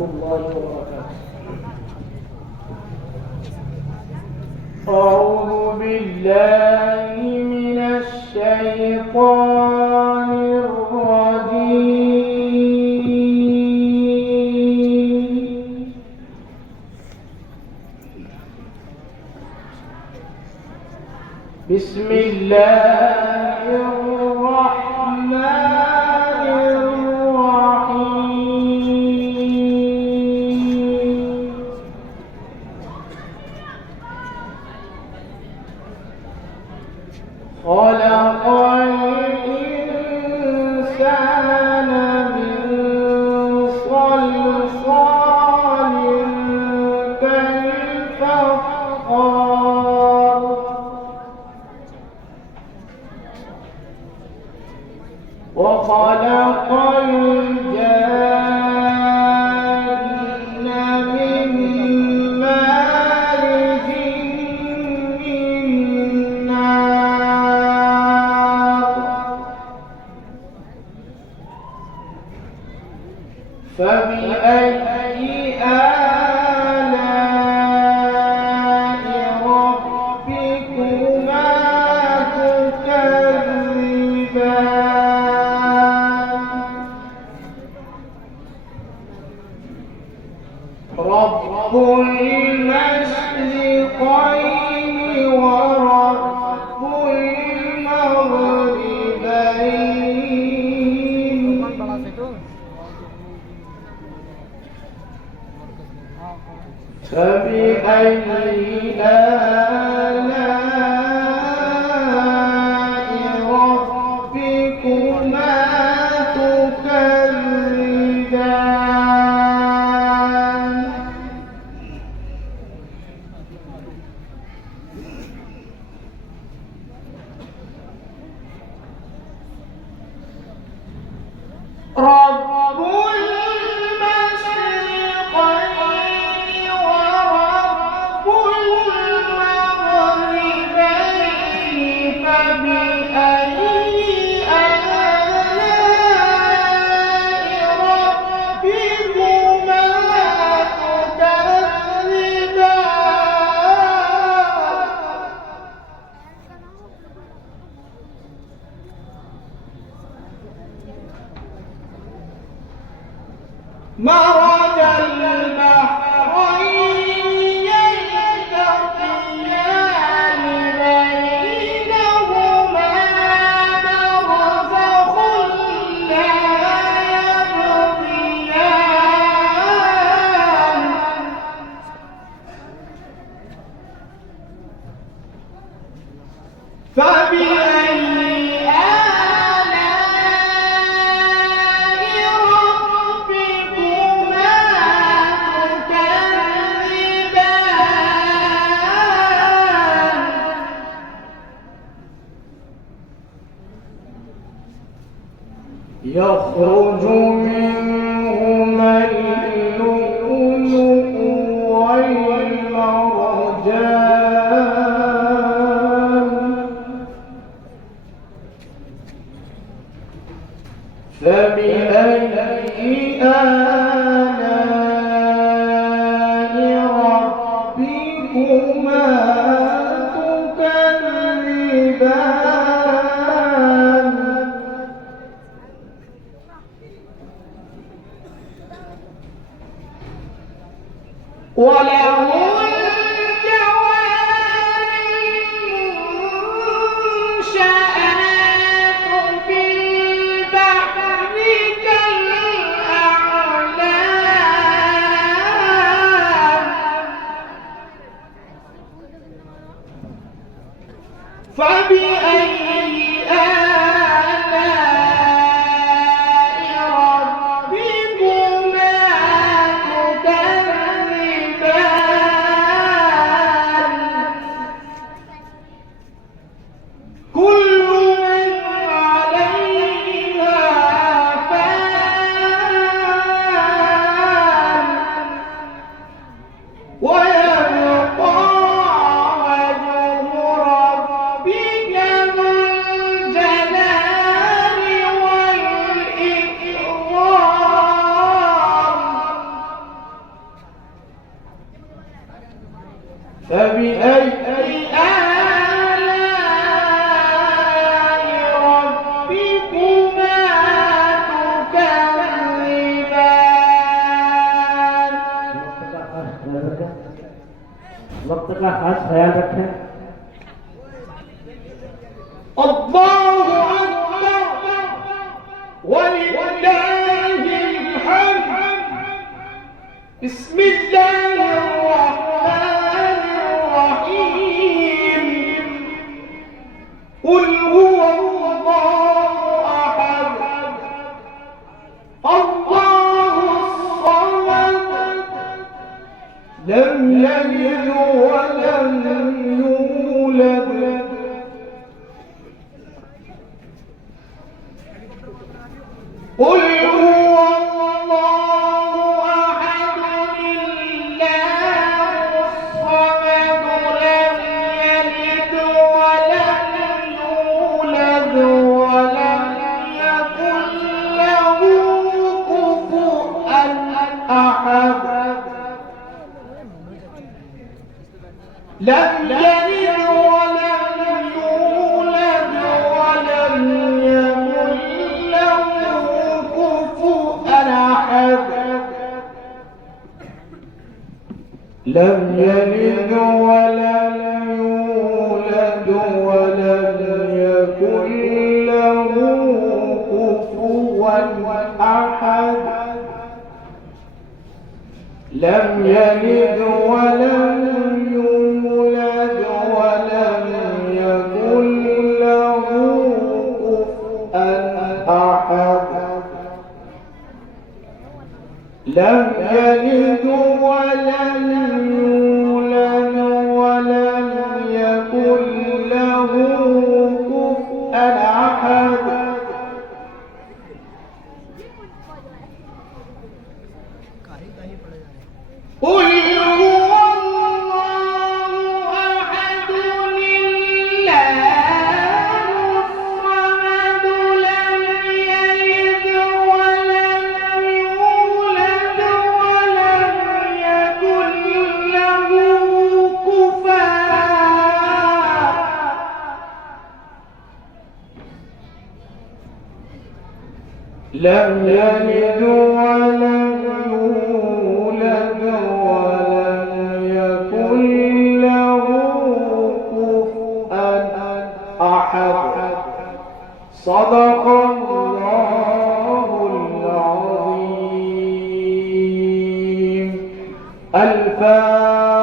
الله وبركاته. أعوذ بالله من الشيطان الرجيم. بسم الله الرحمن خلق الإنسان من صلصال كالفخار وخلق الجان من مارج من نار فبأي آلاء ربكما تكذبان رب المشرقين ورب المغربين فبأي آلاء ربكما تكذبان رب المشرقين ورب المغربين فبأي آلاء ربكما تكذبان مرج البحرين يلتقيان بينهما برزخ لا يبغيان فبأي يخرج منهما اللؤلؤ والمرجان فبأي آلاء ربكما تكذبان وله الجوار المنشآت في البحر كالأعلام فبأي آلاء ربكما تكذبان فبأي آلاء ربكما تكذبان वक्त का खास ख्याल रखें। الله أكبر ولله الحمد بسم الله الرحمن الرحيم قل هو الله أحد الله الصمد لم يلد ولم يولد قل هو الله أحد الله الصمد لم يلد ولم يولد ولم يكن له كفوا أحد لم يلد ولم يولد ولم يكن له كفوا أحد لم يلد ولم يولد ولم يكن له كفوا أحد لم يلد ولم يولد ولم يكن له كفوا أحد لم يلد ولم يولد ولم يكن له كفوا أحد قل هو الله أحد الله الصمد لم يلد ولم يولد ولم يكن له كفوا لم يلد ولم يولد ولم يكن له كفوا أحد صدق الله العظيم الفاتحة